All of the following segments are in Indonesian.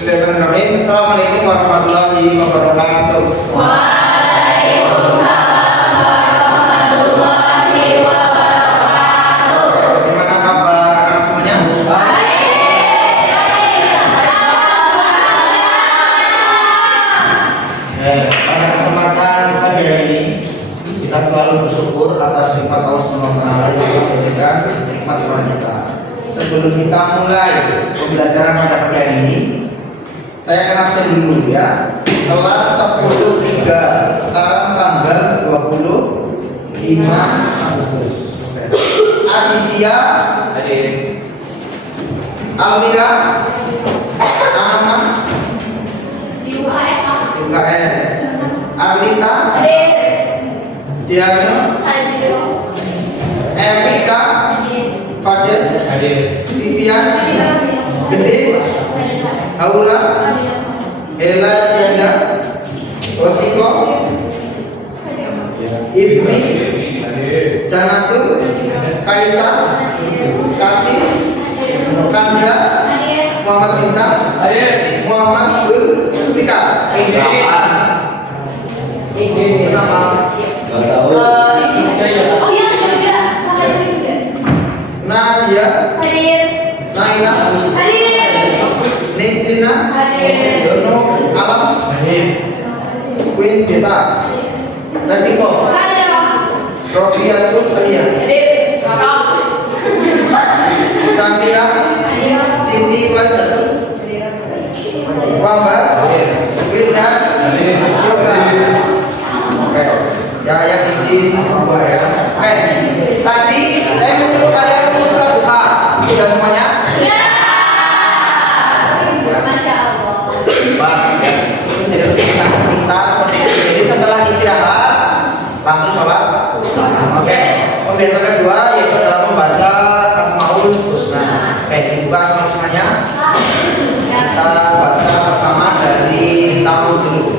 Bismillahirrahmanirrahim. Assalamualaikum warahmatullahi wabarakatuh. Waalaikumsalam warahmatullahi wabarakatuh. Gimana kabar anak semuanya? Pada kesempatan pagi hari ini kita selalu bersyukur atas nikmat Allah Subhanahu wa taala yang memberikan nikmat kepada kita. Sebelum kita mulai pembelajaran pada pagi hari ini, saya akan absen dulu ya. Kelas 10.3 sekarang tanggal 25 Agustus. Aditya, Almira, Anam, UKS, Arlita, Diano, Evika, Fadil, Vivian, Gendis, Aura, Ella, Dianda, Rosiko, Ibni, Janatul, Kaisa, Kasih, Kanza, Muhammad Bintang, Muhammad Sul, Fikar. Nama Nadia, Naina, Nesrina, Dono, Alam, Queen Beta, Radiko, Rofiatul Alia, Samira, Siti Walter, Wambas, Wildan, Yoga. Oke, ya yang izin berubah ya. Oke, tadi saya menyuruh kalian musa buka. Sudah semuanya? Ya. Masya Allah. Baik ya. Jadi kita seperti itu. Jadi setelah istirahat langsung sholat. Oke. Pembiasaan kedua yaitu adalah membaca Asmaul Husna. Oke, dibuka Asmaul Husnanya. Kita baca bersama dari tamu dulu.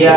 Ya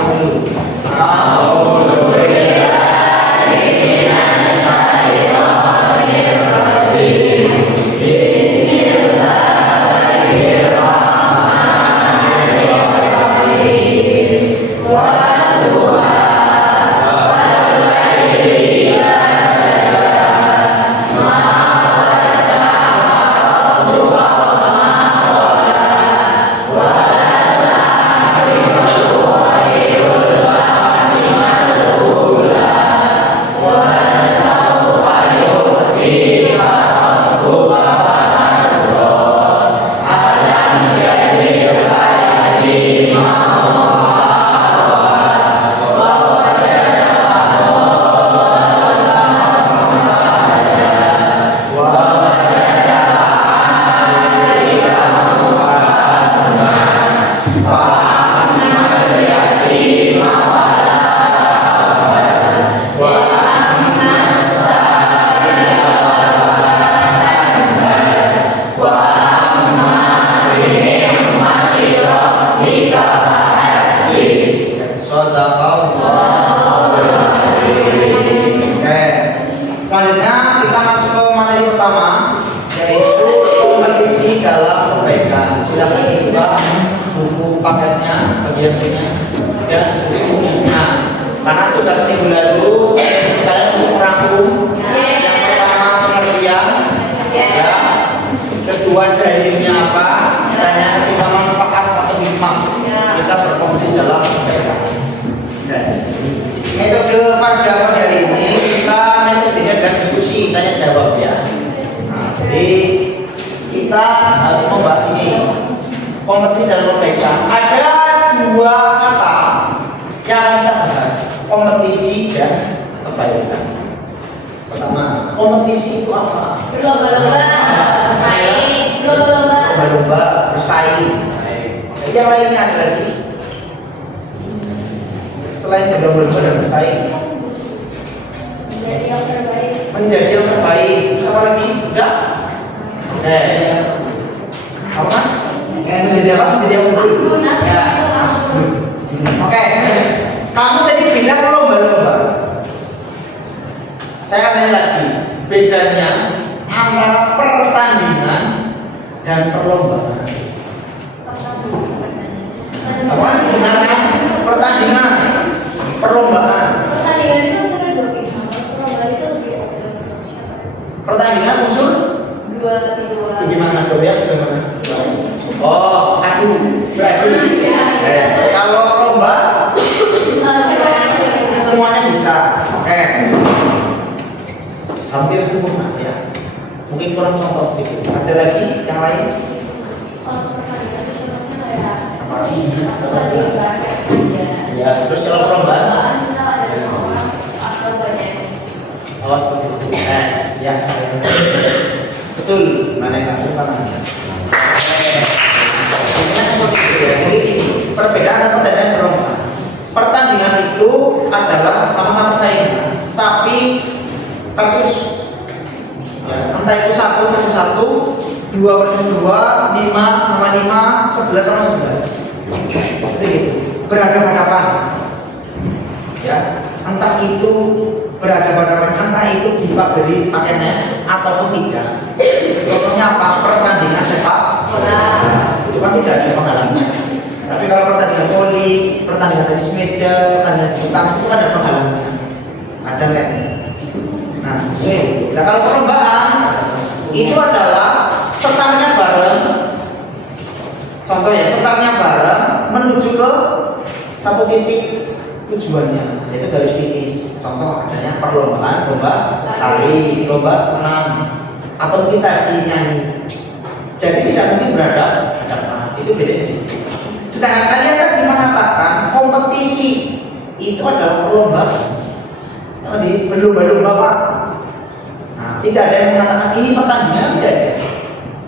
dulu. Selanjutnya kita masuk ke materi pertama, yaitu kompetisi dalam perbaikan. Silakan dibuka buku paketnya, bagian B-nya dan bukunya. Karena tugas minggu lalu kalian untuk merangkum. Yang pertama pengertian, ya. Kedua dalilnya apa, dan yang ketiga manfaat atau hikmah kita berkompetisi dalam perbaikan. Metode pada hari ini kita metodenya adalah diskusi tanya jawab ya. Nah, jadi kita harus membahas ini kompetisi dalam perbaikan. Ada dua kata yang kita bahas, kompetisi dan perbaikan. Pertama, kompetisi itu apa? Berlomba-lomba bersaing. Berlomba bersaing. Yang lainnya ada lagi. Selain berlomba dan bersaing, Menjadi yang terbaik. menjadi yang terbaik. Terus apa lagi? Udah? Oke. Apa mas? Menjadi apa? Menjadi yang unggul. Ya. Oke. Kamu tadi bilang lomba-lomba. Saya tanya lagi, bedanya antara pertandingan dan perlombaan. Apa sih sebenarnya pertandingan, perlombaan? Pertandingan itu antara dua pihak. Perlombaan itu lebih Pertandingan unsur dua tapi dua. itu gimana? Coba ya, bagaimana? Oh, adu, beradu. Kalau lomba semuanya bisa. Oke. Hampir sempurna ya. Mungkin kurang contoh sedikit. Ada lagi yang lain? Pertandingan itu contohnya kayak Apa? basket. Ya, terus kalau perlombaan? Misal ada 5 orang atau banyak. Oh, seperti itu. Ya. Betul. Mana yang aku tangannya? Jadi perbedaan antara pertandingan dan perlombaan. Pertandingan itu adalah sama-sama saingan, tapi versus ya, entah itu 1 versus 1, 2 versus 2, 5 sama 5, 11 sama 11. Seperti itu. Berhadapan-hadapan. Ya, entah itu berhadapan-hadapan, entah itu dipagari pakai net ataupun tidak. Contohnya apa? Pertandingan sepak bola. Itu kan tidak ada penghalangnya. Tapi kalau pertandingan voli, pertandingan tenis meja, pertandingan bulu tangkis itu kan ada penghalangnya. Ada netnya. Nah, nah kalau perlombaan itu adalah setarnya bareng. Contoh ya, setarnya bareng menuju ke satu titik tujuannya, yaitu garis finish. Contoh adanya perlombaan, lomba tali, lomba renang, atau kita nyanyi. Jadi tidak mungkin berhadapan. Itu beda di sini. Sedangkan kalian tadi mengatakan kompetisi itu adalah perlombaan. Nanti berlomba-lomba Pak. Nah, tidak ada yang mengatakan ini pertandingan, tidak ada.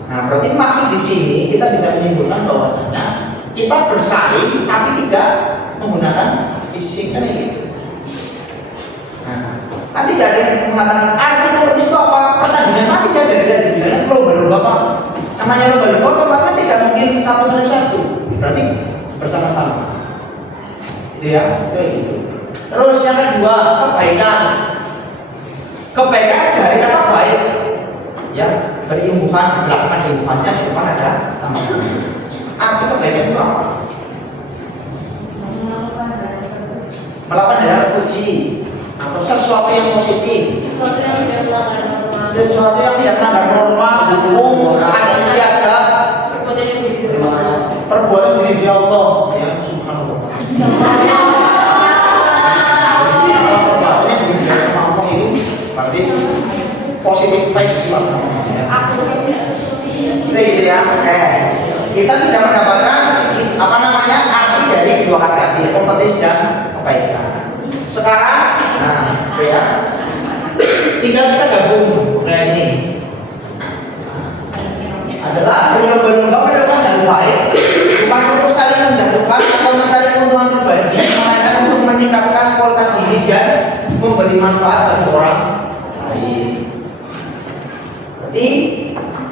Nah, berarti maksud di sini kita bisa menyimpulkan bahwasanya kita bersaing tapi tidak menggunakan fisik kan gitu. Nah, kan tidak ada yang mengatakan arti kompetisi itu apa? Pertandingan mati tidak ada, tidak dibilang lomba-lomba Pak. Namanya lomba-lomba otomatis tidak mungkin 1 versus 1. Berarti bersama-sama. Itu gitu ya, kayak gitu. Terus yang kedua, kebaikan. Kebaikan dari kata baik, ya, berimbuhan, belakang imbuhannya di depan ada tambahan. Arti kebaikan itu apa? Melakukan hal yang terpuji atau sesuatu yang positif, Sesuatu yang tidak melanggar norma. sesuatu yang tidak melanggar norma, hukum, adat istiadat, perbuatan diri Allah, ya, subhanallah. Perbuatannya diri sama Allah itu berarti positif vibes lah. Kita gitu ya. Kita sudah mendapatkan apa namanya arti dari dua kata tadi, kompetisi dan kebaikan. Sekarang, nah, ya, tinggal kita gabung kayak ini. Adalah berlomba-lomba melakukan hal baik, bukan untuk saling menjatuhkan atau mencari keuntungan pribadi, melainkan untuk meningkatkan kualitas diri dan memberi manfaat bagi orang lain. Berarti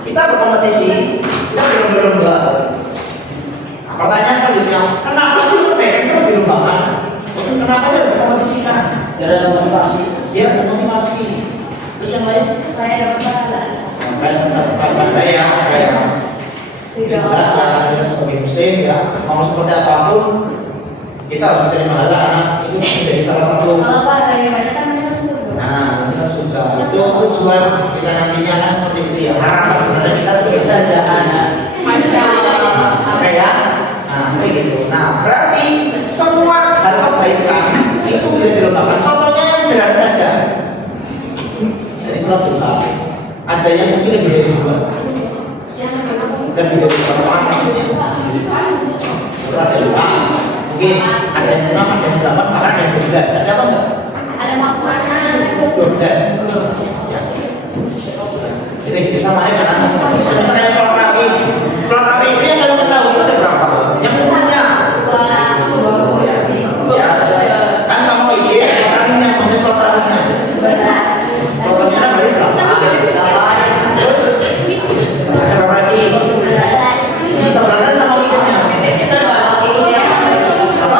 kita berkompetisi, kita berlomba-lomba. Nah, pertanyaan selanjutnya, kenapa sih kebaikan itu dilombakan? Kenapa sih berkompetisikan? Biar ada motivasi. Biar ada motivasi. Terus yang lain? Saya dapat pahala. Kayak tanda ya, kayak ini jelas ya, kita sebagai muslim ya, mau seperti apapun kita harus mencari pahala karena itu menjadi salah satu. Kalau pahalanya banyak kan kita surga. Nah, kita sudah itu tujuan kita nantinya kan seperti itu ya. Harapan misalnya kita sebagai sarjana. Masya Allah. Oke ya. Nah, kayak gitu. Nah, berarti semua hal kebaikan itu bisa dilombakan. Contohnya yang sederhana saja. Dari surat Tuhan ada yang mungkin lebih dari dua dan lebih dari delapan maksudnya. Surat Tuhan mungkin ada yang 6, ada yang 8, bahkan ada yang 12. Ada apa enggak? Ada maksudnya. 12. Ya. Kita gitu sama aja kan. Misalnya sholat tarawih. Sholat tarawih itu yang kalian tahu itu ada berapa? Yang umumnya. Ya. Kan sama ini sholat tarawihnya, maksudnya sholat tarawihnya. Sholat tarawihnya dari berapa? Terus ada berapa lagi? Sebenarnya sama witirnya. Apa?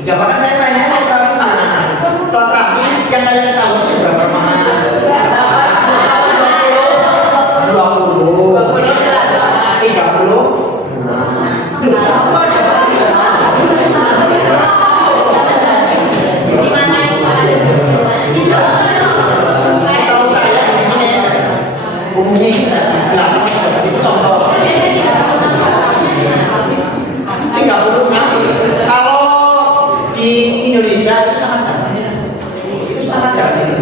Tiga, bahkan saya tanya sholat tarawih mana? Sholat tarawih yang kalian tahu itu berapa mahal? 20, 30. Setahu saya di sini umumnya itu contoh 36. Kalau di Indonesia itu sangat jarang. Itu sangat jarang.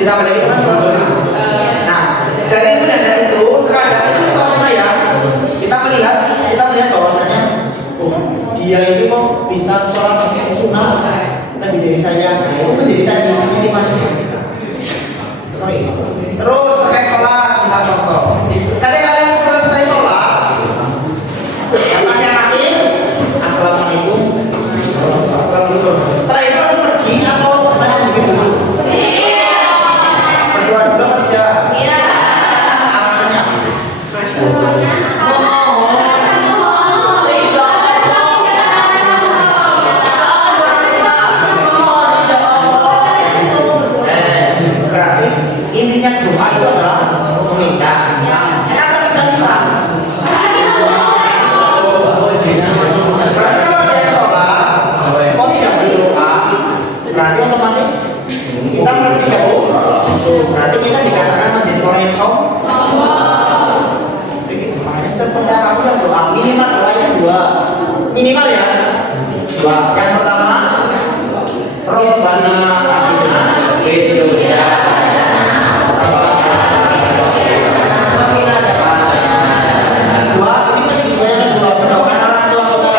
Ditambah lagi kan sholat sunnah. Nah, dari belajar itu terkadang itu sama saya kita melihat bahwasanya dia itu kok bisa sholat sunnah lebih dari saya. Nah, itu menjadi tadi motivasi kita. Sorry. Terus terkait sholat, kita contoh. Ketika kalian selesai sholat, kata yang akhir, assalamualaikum. Assalamualaikum. Setelah itu langsung pergi atau mana begitu dulu? Berdoa dulu atau tidak? Alasannya apa? Berarti intinya doa itu adalah meminta. Kenapa kita minta? Berarti kalau ada yang sholat, kok tidak berdoa, berarti otomatis kita berarti tidak berdoa. Berarti kita dikatakan menjadi orang yang sombong. Begitu, makanya seperti apapun yang doa minimal doanya dua, minimal ya dua. Yang pertama, Robbana atina fid dunya dua. Ini penyesuaian dua, mendoakan orang tua kita.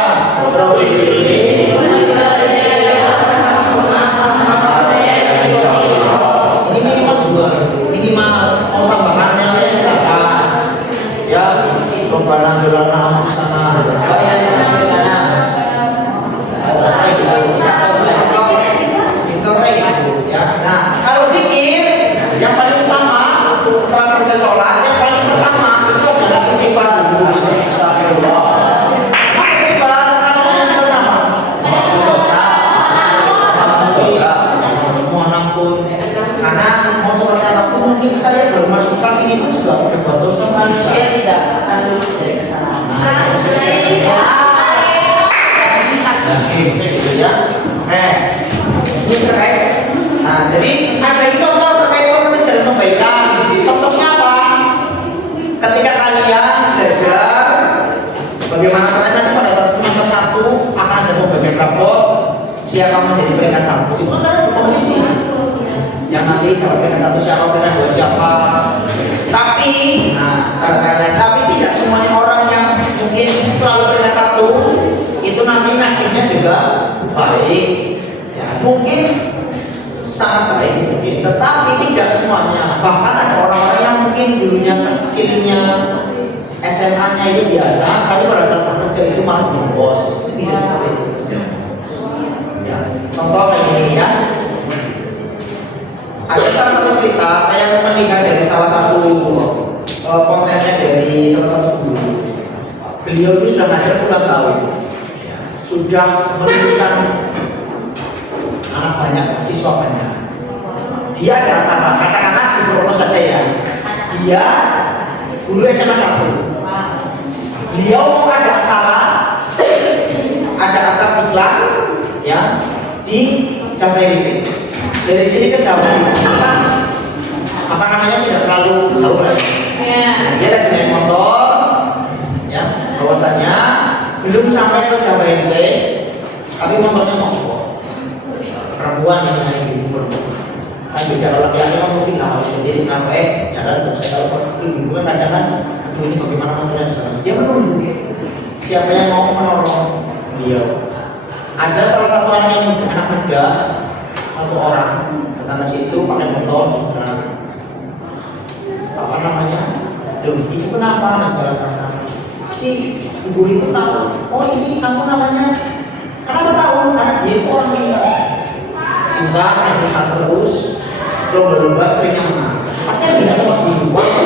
Ini minimal dua, minimal. Mau tambahannya ya silakan. Ya, Robbana dzulana anfusana. Nah, kalau zikir yang paling utama setelah selesai sholat, yang paling pertama itu adalah istighfar dulu. Astagfirullah. Istighfar, kalau sini pun juga udah buat dosa. Manusia tidak akan lulus dari kesalahan. Gitu ya. Ini terkait. Nah, jadi ada yang contoh terkait otomatis dalam kebaikan. Contohnya apa? Ketika kalian belajar bagaimana caranya nanti pada saat semester 1 akan ada pembagian rapor siapa menjadi peringkat 1. Itu kan ada kompetisi. Yang nanti dapat peringkat 1 siapa, peringkat 2 siapa. Tapi, tapi tidak semuanya orang yang mungkin selalu peringkat 1 itu nanti nasibnya juga baik. Ya, mungkin sangat baik mungkin, tetapi tidak semuanya. Bahkan ada orang-orang yang mungkin dulunya kecilnya SMA-nya itu biasa, tapi pada saat bekerja itu malas bolos. Itu bisa seperti itu. Ya, contoh kayak gini ya. Ada salah satu cerita saya menikah dari salah satu kontennya dari salah satu guru. Beliau itu sudah ngajar puluhan tahun, sudah meluluskan anak banyak, siswa banyak. Dia ada acara, katakanlah di Purwokerto saja ya. Dia dulu SMA 1. Beliau ada acara iklan ya di Jawa Heritage. Dari sini ke Jawa apa namanya tidak terlalu jauh lah. Dia lagi naik motor ya, bahwasanya belum sampai ke Jawa Heritage, tapi motornya mogok. Perempuan yang naik di kan beda, kalau laki-laki kan mungkin lah harus berdiri sampai jalan selesai. Kalau ibu kan kadang kan aduh ini bagaimana motornya sekarang, dia menunggu siapa yang mau menolong beliau. Ada salah satu anak muda, satu orang datang ke situ pakai motor juga apa namanya, loh ibu kenapa dan segala macam. Si ibu itu tahu, oh ini kamu namanya, kenapa tahu? Karena dia itu orang pintar, pintar terus, lomba-lomba seringnya menang. Pasti yang beda sama ibu, pasti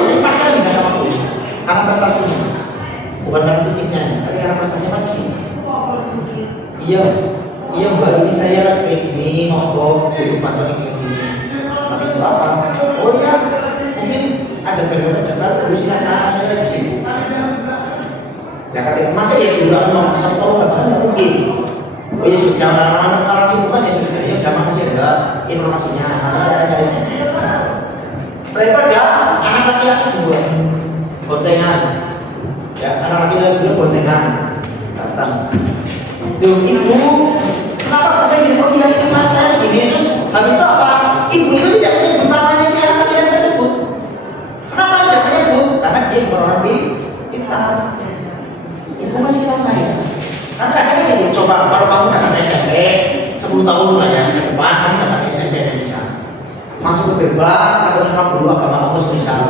yang beda sama ibu. Karena prestasinya, bukan karena fisiknya, tapi karena prestasinya pasti. Iya mbak, ini saya kayak gini, ngomong, duduk pantau kayak gini. Tapi setelah apa? Oh iya, mungkin ada bagian terdekat, terus ini anak saya lagi sibuk. Ya ketika masa ya juga mau satu tahun nggak mungkin. Oh iya sudah orang sibuk kan ya sudah ya udah makasih ada informasinya, nanti saya ada ini. Setelah itu ada anak laki-laki juga boncengan. Ya anak laki-laki juga boncengan datang. Duh ibu, kenapa pakai gini? Oh iya ini mas saya gini. Terus habis itu apa? Ibu itu tidak menyebut namanya si anak laki-laki tersebut. Kenapa tidak menyebut? Karena dia bukan orang pintar. Ibu masih tahu saya. Kan kadang gitu, coba kalau kamu datang ke SMP 10 tahun lah ya, ke depan kamu datang ke SMP Indonesia, masuk ke gerbang atau sama guru agama kamu semisal,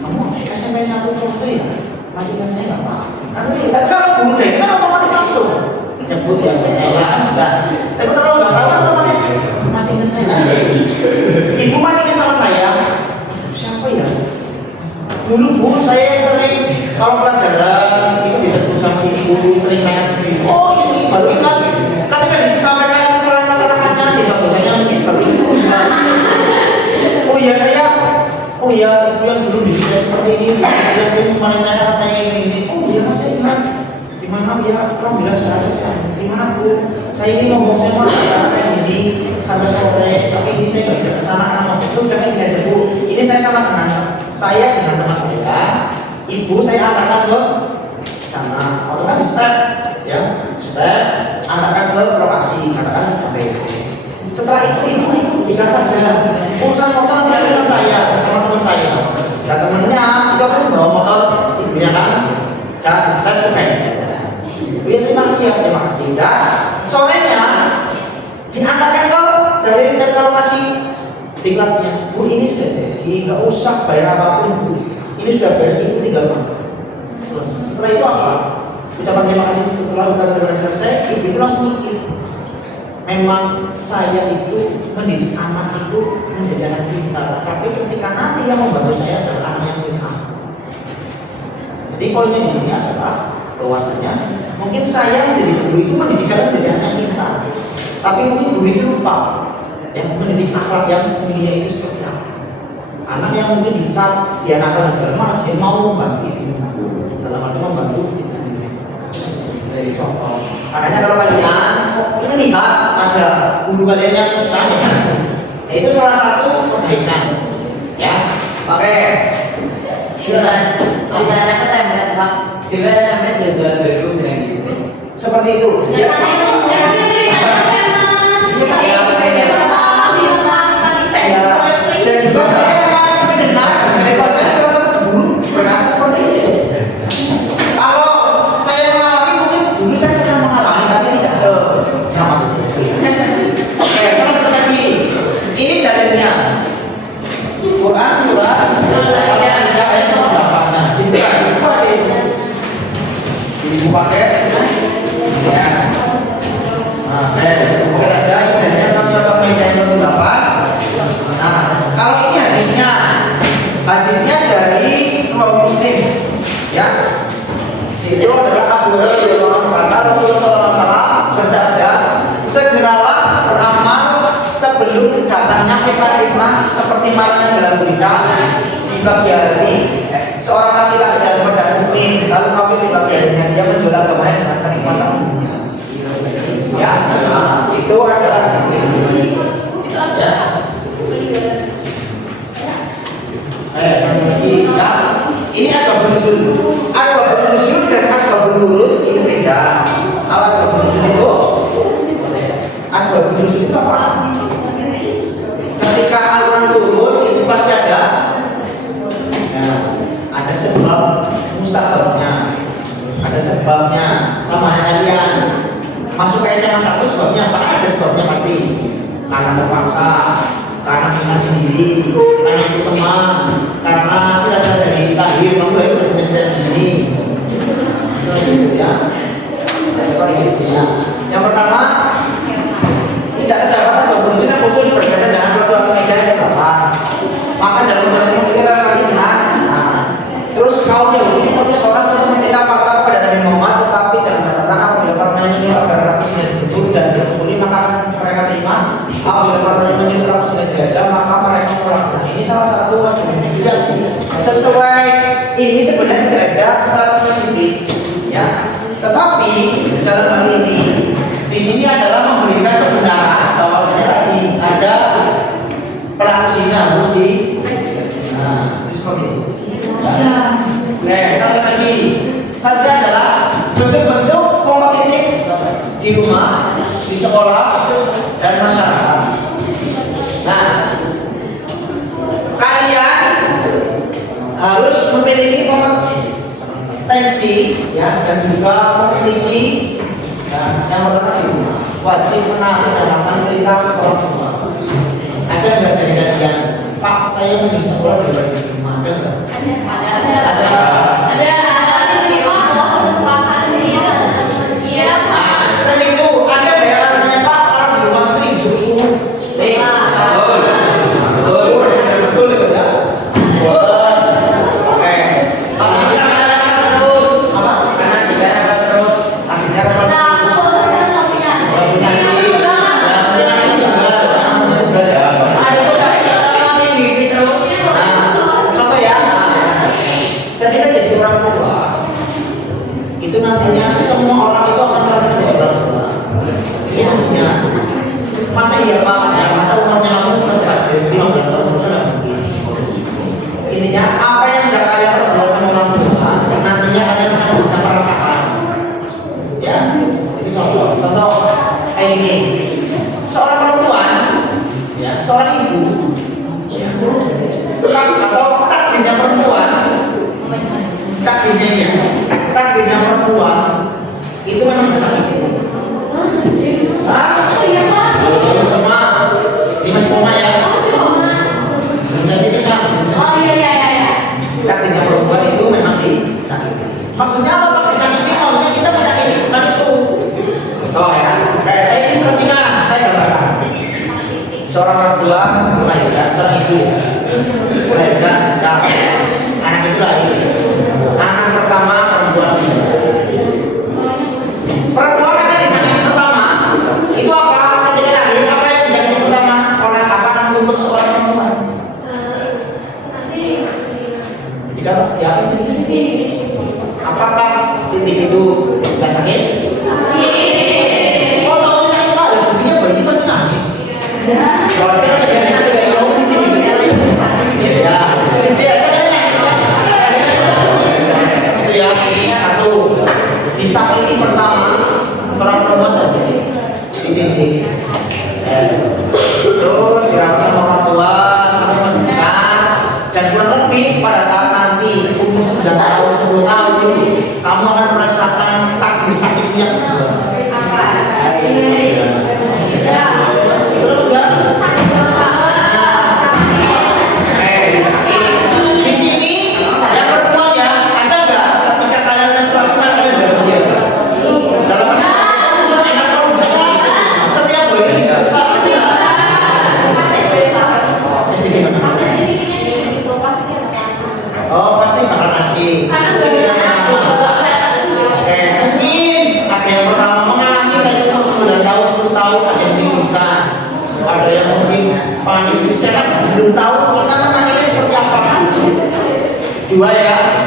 kamu SMP 1 itu ya masih ingat saya nggak pak? Karena kalau guru deh kita otomatis langsung nyebut ya, kan jelas. Tapi kalau nggak tahu kan otomatis masih ingat saya. Ibu masih ingat sama saya? Aduh, siapa ya? Dulu bu saya sering kalau pelajaran itu ditegur sama ibu, sering main sendiri. Oh ini baru ingat. Ketika disampaikan kesalahan masyarakatnya, ya satu saya mungkin baru ingat. Oh iya saya, oh iya ibu yang dulu di saya seperti ini, dia sering memarahi saya ini. Oh iya masih ingat. Gimana ya? Kurang jelas ada sekarang. Gimana bu? Saya ini ngomong saya mau kayak gini sampai sore, tapi ini saya nggak bisa kesana karena waktu itu kami diajar bu. Ini saya sama teman saya dengan teman saya. Ibu saya antarkan ke sana, otomatis step ya, step antarkan ke lokasi, katakan sampai. Setelah itu ibu ikut saja. Urusan motor nanti dengan saya sama teman saya. Dan temennya itu kan bawa motor ibunya kan, dan step ke bengkel. Ibu ya terima kasih ya, terima kasih. Dan sorenya diantarkan ke jalur ke lokasi diklatnya. Bu ini sudah jadi, nggak usah bayar apapun bu. Ini sudah beres, itu tinggal setelah itu apa? Ucapan terima kasih setelah Ustaz selesai, ibu itu langsung mikir, memang saya itu mendidik anak itu menjadi anak pintar, tapi ketika nanti yang membantu saya adalah anak yang pintar. Jadi poinnya di sini adalah bahwasanya mungkin saya menjadi guru itu mendidik anak menjadi anak yang pintar, tapi mungkin guru itu lupa yang mendidik akhlak yang mulia itu seperti apa. Anak yang mungkin dicap dia nakal dan segala macam, dia mau membantu ibu. Dalam arti membantu ibu. Dari contoh. Makanya kalau kalian ini lihat ada guru kalian yang susahnya, itu salah satu kebaikan. Ya, oke. Ceritanya kan template Pak. Di SMP jadwal baru dengan gitu. Seperti itu. Ya. Dan juga saya mendengar dari pacar salah satu guru berkata seperti ini. Kalau saya mengalami mungkin dulu saya pernah mengalami tapi tidak sedramatis itu. Oke, salah satu lagi. Ini dalilnya. Quran surah Al-Baqarah ayat 8. Nah, ibu pakai ya. Nah, bukan ada dalilnya dalam surat Al-Maidah ayat 8. Nah, kalau ini hadisnya dari Imam Muslim, ya. Itu adalah Abu Hurairah karena Rasulullah SAW bersabda, segeralah beramal sebelum datangnya fitnah-fitnah seperti malam dalam berita di pagi hari. Seorang laki-laki dalam badan mukmin lalu kafir di pagi harinya dia menjual agamanya dengan kenikmatan dunia. Ya, nah, itu adalah hadis ini. Ya. Satu lagi, ya. Ini asbabun nuzul. Asbabun nuzul dan asbabun nurut itu beda. Apa asbabun nuzul itu? Asbabun nuzul itu apa? Ketika Al-Quran turun itu pasti ada, ya, ada sebab musababnya, ada sebabnya. Sama kalian masuk ke SMA 1 sebabnya apa? Ada sebabnya pasti. Karena terpaksa, karena ingin sendiri, karena itu teman, karena cita-cita dari lahir kamu lahir udah punya cita di sini. Itu ya. Seperti itu ya. Yang pertama, tidak terdapat asbab nuzul yang khusus berkaitan dengan surat Al-Maidah ayat 8. Maka dalam surat Al-Maidah lagi dengan terus kaum Yahudi mengutus orang untuk meminta fatwa kepada Nabi Muhammad, tetapi dengan catatan apabila fatwanya menyuruh agar rapi sudah dijemput dan dihukumi maka mereka terima. Apabila fatwanya menyuruh rapi sudah diajar maka mereka pulang. Nah, ini salah satu asbab nuzul yang sesuai. Ini sebenarnya tidak ada secara spesifik, ya. Tetapi dalam hal ini di sini adalah memberikan kebenaran bahwasanya tadi ada pelaku zina harus di, nah, seperti itu. Satu lagi, tadi adalah bentuk-bentuk kompetitif di rumah, di sekolah, dan masyarakat. Nah, kalian harus memiliki kompetensi, ya, dan juga kompetisi. Nah, yang pertama wajib menaati dan melaksanakan perintah orang tua. Ada nggak dari kalian? Pak, saya mau di sekolah di rumah, ada nggak? Ada. Selain itu, ada nggak yang alasannya Pak? Orang di rumah sering disuruh-suruh. Betul ya? Bosan. Oke. Akhirnya ketika jadi orang tua itu nantinya semua orang itu akan merasa jadi orang tua. Itu maksudnya masa iya Pak, ya, masa umurnya kamu nanti aja 15 tahun sudah mungkin. Intinya apa yang sudah kalian perbuat sama orang tua nantinya kalian akan bisa merasakan. Ya, itu contoh kayak ini. Seorang perempuan, ya, seorang ibu, ya, atau takdirnya perempuan. Takdirnya perempuan itu memang disakiti. Dimas koma ya. Jadi kan. Oh iya. Takdirnya perempuan itu memang disakiti. Maksudnya apa Pak disakiti? Maksudnya kita disakiti bukan itu. Oh ya. Kayak saya ilustrasikan, saya gambarkan. Seorang orang tua melahirkan, seorang ibu ya, melahirkan anak itu lahir. Anak pertama perempuan. Perempuan akan disakiti pertama. Itu apa? Ketika lahir apa yang disakiti pertama oleh apa untuk seorang perempuan? Jika ya, apakah titik itu nggak sakit? Oh, kalau sakit mah ada buktinya berarti pasti nangis. Kalau kita terjadi itu saya mau ya, dia jangan nangis. Itu ya, satu. Disakiti pertama seorang perempuan tersebut dibimbing. Terus dirawat sama orang tua sampai masih besar dan kurang lebih pada saat nanti umur 9 tahun 10 tahun itu kamu akan merasakan takdir sakitnya. Betul enggak? Di sini yang perempuan ya, ada nggak ketika kalian menstruasi kalian bahagia? Dalam enak kalau misalnya setiap bulan harus oh pasti makan nasi. Mungkin ada yang pertama mengalami kayak umur 9 tahun 10 tahun ada yang bisa, ada yang mungkin panik secara belum tahu kita menangannya seperti apa. Dua ya,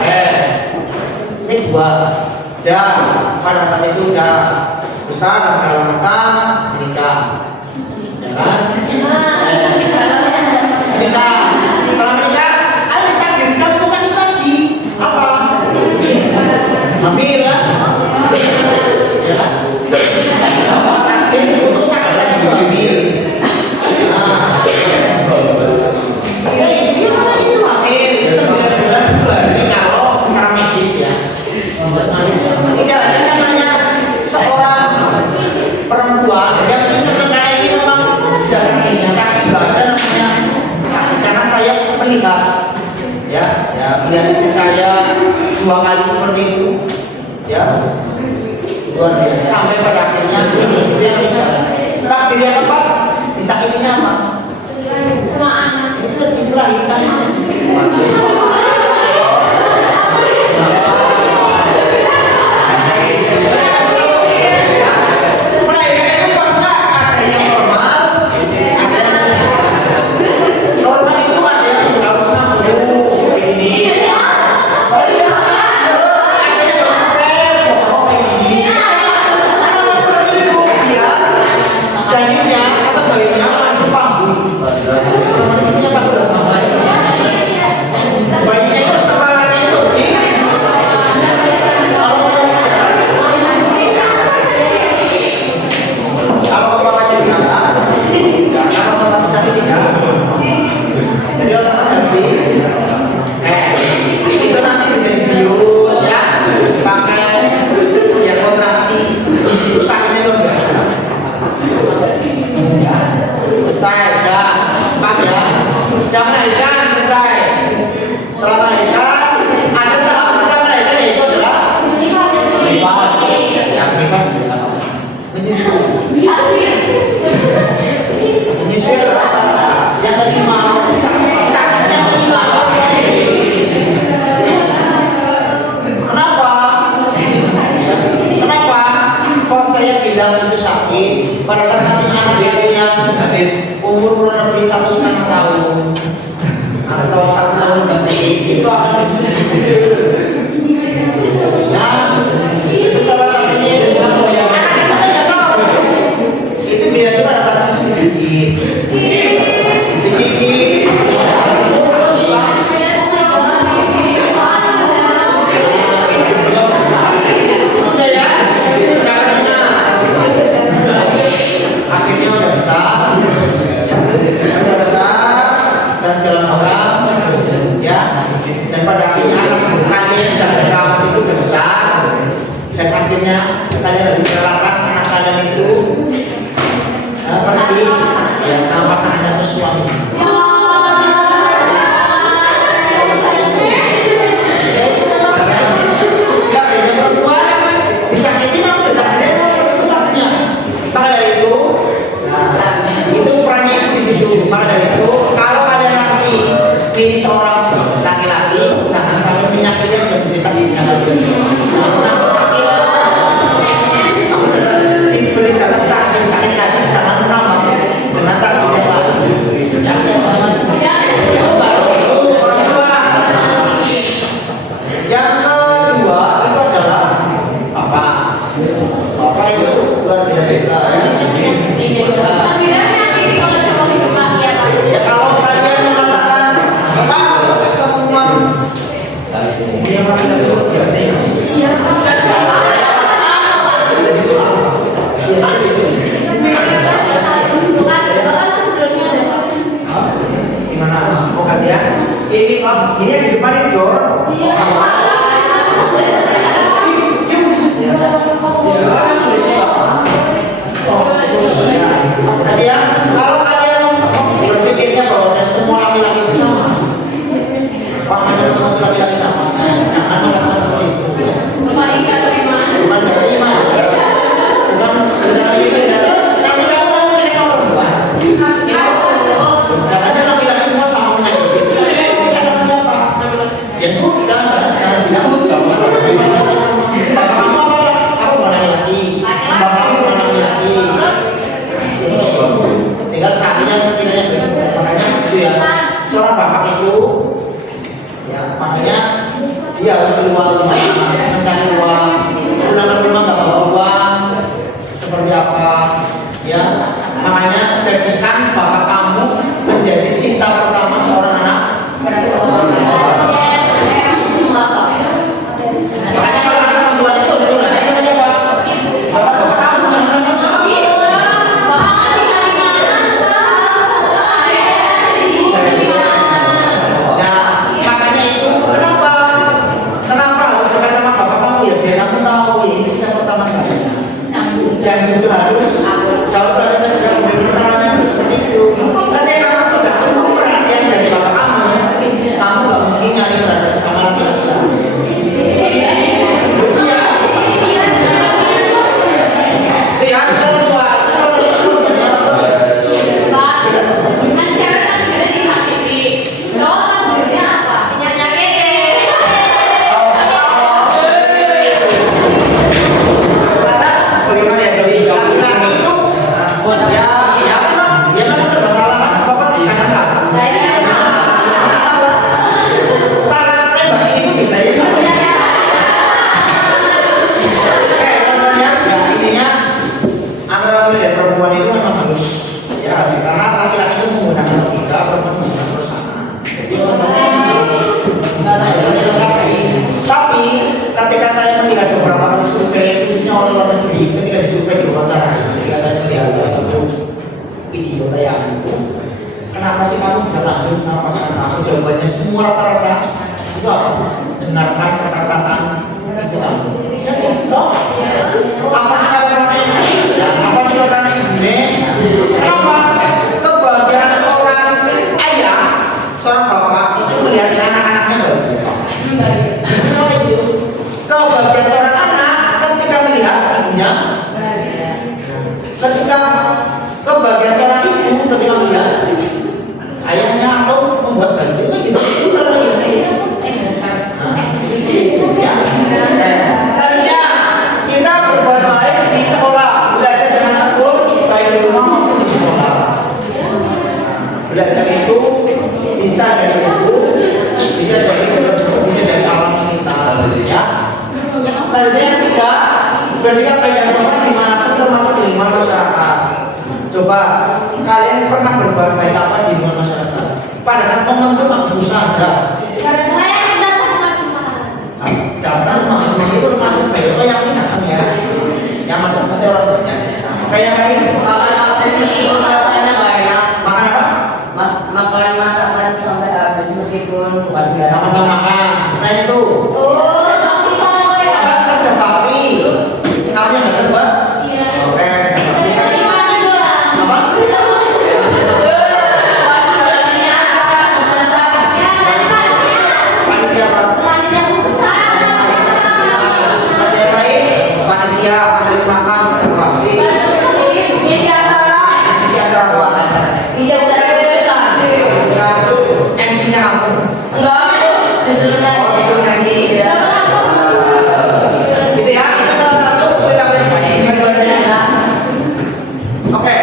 ini dua. Dan pada saat itu udah besar dan segala macam menikah, ya kan? Menikah. Setelah menikah, ada ditakdirkan untuk sakit lagi. Apa? Hamil ya? Ya kan? Takdir untuk sakit lagi itu hamil. Iya mana itu hamil 9 bulan ini kalau secara medis ya. Tidak ada namanya seorang perempuan yang sebenarnya ini memang sudah kakinya kaki nggak ada namanya kaki karena saya melihat ya melihat istri saya 2 kali seperti itu ya luar biasa sampai pada akhirnya itu yang ketiga takdir yang keempat disakitinya apa? Itu dilahirkan. Pada saat nanti anak babynya umur kurang lebih 1,5 tahun atau 1 tahun lebih sedikit itu akan muncul. Nah, itu salah satunya anak kecil nggak tahu. Itu biasanya pada saat itu digigit. Akhirnya udah besar dan segala macam ya, dan pada akhirnya anak kalian yang sudah berawat itu udah besar dan akhirnya kalian harus serahkan anak kalian itu pergi ya sama pasangan atau suami. Disakiti memang udah ada seperti itu pastinya. Maka dari itu, itu perannya itu di situ. Maka dari itu, kalau kalian nanti pilih seorang laki-laki, jangan sampai menyakiti yang sudah cerita di dunia lagi. Jangan pernah sakit. Kamu sudah diberi jalan takdir sakit lagi, jangan pernah mati dengan takdir yang lain. Ya, itu baru itu orang tua. orang tidak biasa ya. Iya, enggak salah. Gimana? Mau gantian? Ini Pak. Ini yang di depan ini Jor. Iya, Pak. Tadi ya, kalau kalian berpikirnya bahwa semua laki-laki itu sama, pamannya semua laki-laki sama, jangan mengatakan seperti itu. Bukan ikat terima. Bukan terima. Bukan misalnya terus nanti kamu mau jadi sama perempuan. Katanya laki-laki semua sama penyakit. Kita sama siapa? Ya sudah, jangan bilang sama. Bapak kamu apa? Aku bukan laki-laki. Bapak kamu bukan laki-laki. Tinggal saatnya makanya itu ya. Seorang bapak itu ya makanya dia harus keluar rumah mencari uang, pulang ke rumah nggak bawa uang seperti apa ya, makanya jadikan bapak kamu menjadi cinta pertama seorang anak. Makanya kalau anak perempuan itu harus nanya sama siapa? Sama bapak kamu, jangan sama nah, makanya itu kenapa harus dekat sama bapak kamu ya, biar kamu tahu ya ini cinta pertama saya. Dan juga harus kalau berarti saya sudah memberi caranya harus seperti itu. Nanti kamu sudah cukup perhatian dari bapak kamu gak mungkin nyari perhatian sama laki-laki lain. Iya. Lihat orang tua, salah satu dari orang tua. Bagaimana ya jadi laki-laki itu ya memang serba salah kan? Bapak jangan salah saya bahas ini cinta ya salah. Contohnya ya intinya antara laki dan perempuan itu memang harus ya karena laki-laki itu menggunakan logika, perempuan menggunakan perasaan. Tapi ketika saya melihat beberapa kali survei khususnya orang luar negeri ketika disurvei di wawancara, ketika saya melihat salah satu video tayangan itu, kenapa sih kamu bisa lanjut sama pasangan kamu? Jawabannya semua rata-rata itu apa? Dengarkan perkataan istri kamu. Ya gitu. Apa sih kata-kata ini? Apa sih kata-kata ini? Kenapa? Kebahagiaan seorang ayah, seorang bapak itu melihat anak-anaknya bahagia. Kenapa itu? Kebahagiaan seorang anak ketika melihat ibunya. Ketika kebahagiaan seorang ibu ketika melihat ayahnya atau membuat bahagia begitu. Ya. Selanjutnya kita berbuat baik di sekolah, belajar dengan tekun baik di rumah maupun di sekolah. Belajar itu bisa dari buku, bisa dari alam sekitar, ya. Selanjutnya yang ketiga, bersikap baik dan sopan dimanapun termasuk di lingkungan masyarakat. Coba kalian pernah berbuat baik apa di lingkungan masyarakat? Pada saat momentum susah ada. Datang sama itu termasuk baik. Oh yang ini datang ya, yang masuk pasti orang banyak. Kayak Makan habis meskipun rasanya nggak enak. makan apa? Makan masakan sampai habis meskipun bukan Sama-sama makan. Nah itu. Apa kerja bakti? Kamu yang nggak terbuat? Oke, kerja bakti. Apa? Panitia apa? Panitia baik. Panitia mencari makan kerja bakti. Isi acara. Isi acara apa? Isi acara kebebasan. MC-nya kamu. Enggak, disuruh nyanyi. Oh, disuruh nyanyi. Iya. Gitu ya, itu salah satu perilaku yang baik. Oke,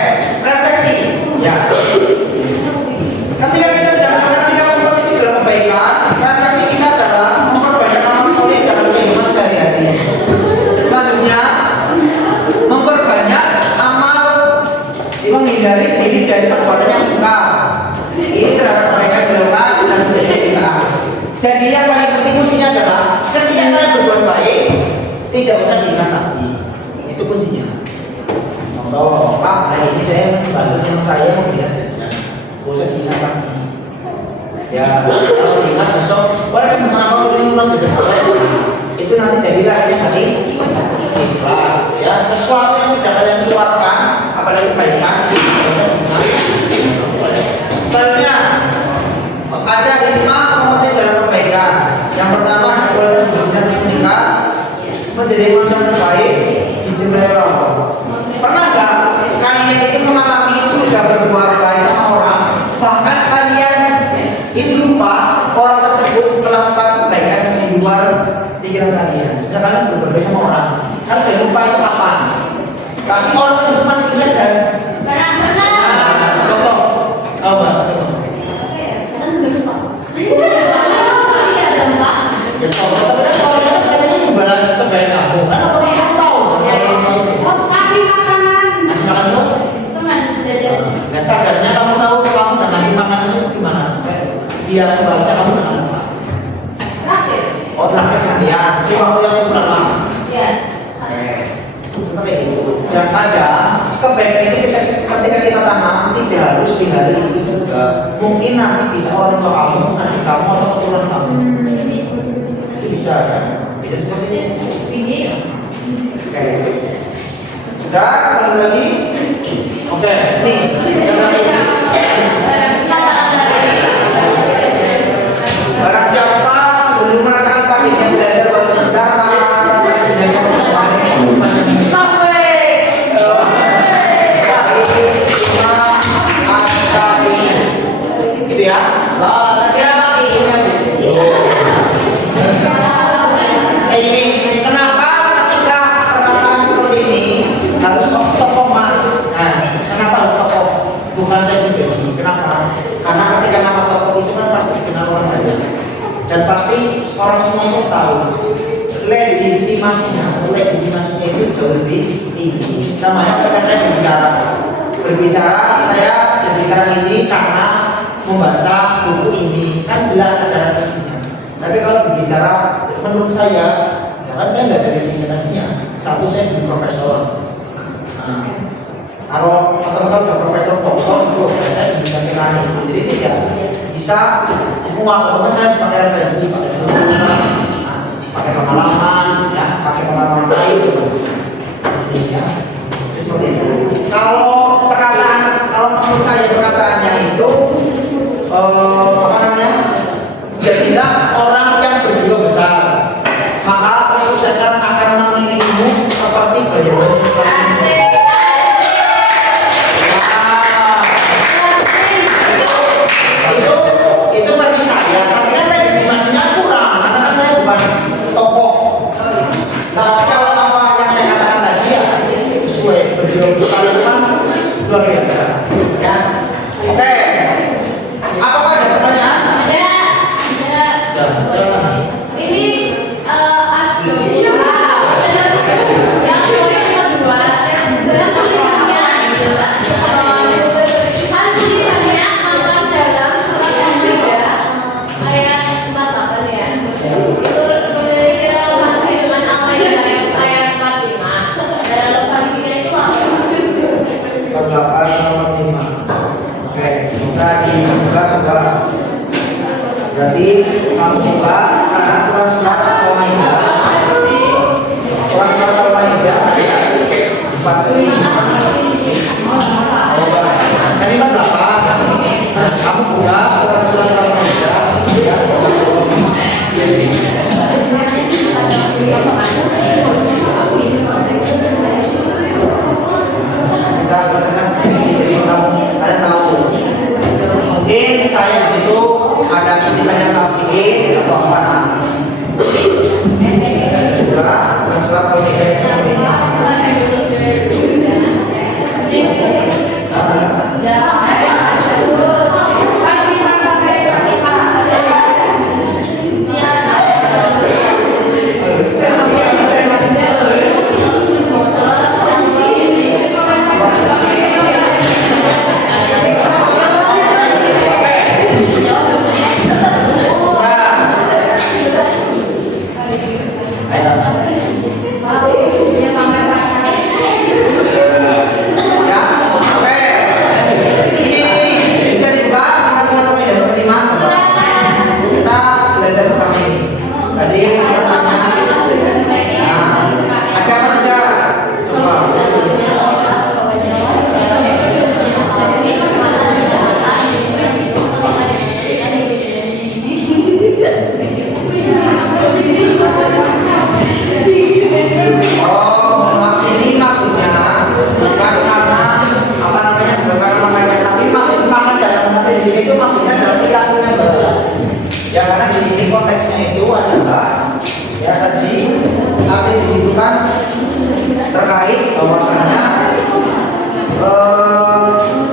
refleksi. Ya. Ketika kita sedang merefleksikan membuat itu dalam kebaikan, refleksi kita adalah memperbanyak amal soleh dalam kehidupan sehari-hari. Selanjutnya, memperbanyak amal menghindari diri dari perbuatan yang buruk. Ini terhadap kebaikan dilakukan dan menjadi kita. Jadi yang paling penting kuncinya adalah kalian berbuat baik, tidak usah diingat lagi. Itu kuncinya. Contoh, Pak, hari ini saya membantu teman saya memberikan jajan. Gak usah diingat lagi. Ya, kalau diingat besok, orang yang kenapa beli ulang jajan itu nanti jadilah yang tadi ikhlas. Ya, sesuatu yang sudah kalian keluarkan, apalagi kebaikan, gak usah diingat. Misalnya, ada 5 komponen dalam kebaikan. Yang pertama, kualitas hidupnya terus meningkat, menjadi manusia terbaik, dicintai orang tua. Pernah nggak kalian itu mengalami sudah berbuat baik sama orang, bahkan kalian itu lupa orang tersebut melakukan kebaikan di luar pikiran kalian? Sudah kalian berbuat baik sama orang, kan sudah lupa itu kapan? Tapi orang tersebut masih ingat kan? Contoh, apa? Contoh. Ya tahu, tapi kan kalau kalian membalas kebaikan kamu, kan orang tahu. Ngasih makan dong. Nah, sadarnya kamu tahu kamu dan ngasih makan itu gimana? Dia membalasnya kamu dengan apa? Oh, terakhir gantian. Ini waktu yang seberapa? Iya. Seperti itu. Dan ada kebaikan itu ketika kita tanam tidak harus di hari itu juga. Mungkin nanti bisa orang tua kamu, adik kamu atau keturunan kamu. Itu bisa kan? Bisa seperti itu. Oke. Sudah, satu lagi. Oke, nih. Barang siapa belum merasakan pahitnya belajar baru sebentar, maka gitu ya. Ini kenapa ketika perkataan seperti ini harus tokoh mas? Nah, kenapa harus tokoh? Bukan saya pribadi. Kenapa? Karena ketika nama tokoh itu kan pasti dikenal orang banyak dan pasti orang semua itu tahu legitimasinya itu jauh lebih tinggi. Sama ya ketika saya berbicara saya berbicara ini karena membaca buku ini kan jelas ada referensinya. Tapi kalau berbicara menurut saya, ya kan saya nggak ada legitimasinya. Satu, saya belum profesor. Nah, kalau teman-teman udah profesor doktor itu saya bisa kirani. Jadi tidak bisa semua teman saya harus pakai referensi, pakai pengalaman, ya, pakai pengalaman lain. Ya, seperti itu. Kalau menurut saya perkataannya itu apa namanya? Jadilah orang yang berjiwa besar, maka kesuksesan akan mengelilingimu seperti bagaimana itu masih saya, tapi kan legitimasinya kurang karena kan saya bukan tokoh. Nah, kalau apa yang saya katakan tadi ya sesuai berjiwa besar itu kan luar biasa. Ya, oke. Apakah ada pertanyaan? Ini asli. Yang kedua, dan tulisannya kan tulisannya akan dalam surat Al-Maidah ayat 48 ya. Itu memiliki relevansi dengan Al-Maidah ayat 45. Dan relevansinya itu apa? 48 nomor 5. Oke, bisa dibuka coba. Berarti kamu buka sekarang Quran surat Al-Maidah. Quran surat Al-Maidah ayat 45. Kalimat 8. Kamu buka Quran surat Al-Maidah ayat 45. Kita bersenang jadi kamu ada tahu. Mungkin saya di situ ada titipannya sapi atau apa? Juga surat Al-Maidah. katanya. Nah, ada apa tidak? Coba. Oh, maaf, ini maksudnya bukan karena apa namanya, bukan karena namanya, tapi maksud makan dalam hati di sini itu maksudnya dalam perilaku member. Ya karena di sini konteksnya itu adalah ya tadi arti di situ kan terkait bahwasanya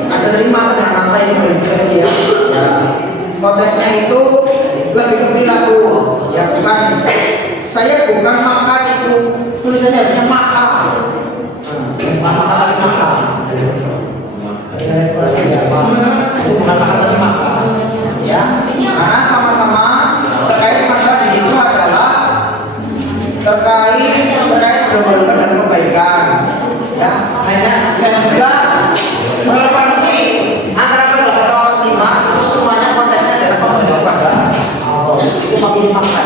ada 5 kata ini menunjukkan dia. Ya, konteksnya itu lebih ke perilaku. Ya bukan saya bukan makan itu tulisannya harusnya makan. Makan lagi makan. Itu bukan makan tapi makan. Ya, karena sama-sama terkait masalah di situ adalah terkait berhubungan dan kebaikan. Ya, hanya dan juga relevansi antara kedua sama lima itu semuanya konteksnya adalah kembali kepada Allah. Itu maksud makan.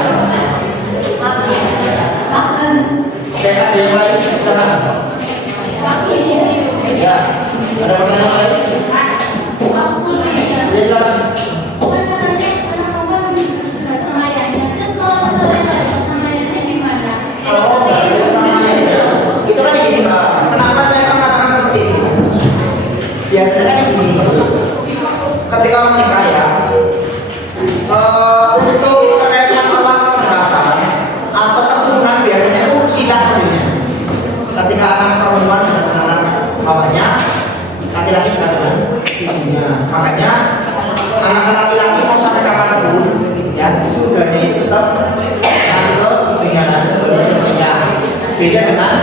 Kayak ada yang lain sekarang. Ya, ada pertanyaan lain? Ya silakan. Oh, itu kan gini Pak. Kenapa saya mengatakan seperti itu? Biasanya kan gini. Ketika menikah ya, untuk terkait masalah pendekatan atau keturunan biasanya itu silang namanya. Ketika anak perempuan dengan anak bapaknya, laki-laki juga dengan ibunya. Makanya anak laki-laki mau sampai kapanpun, ya juga itu tetap ke ibunya dan berikutnya. Beda dengan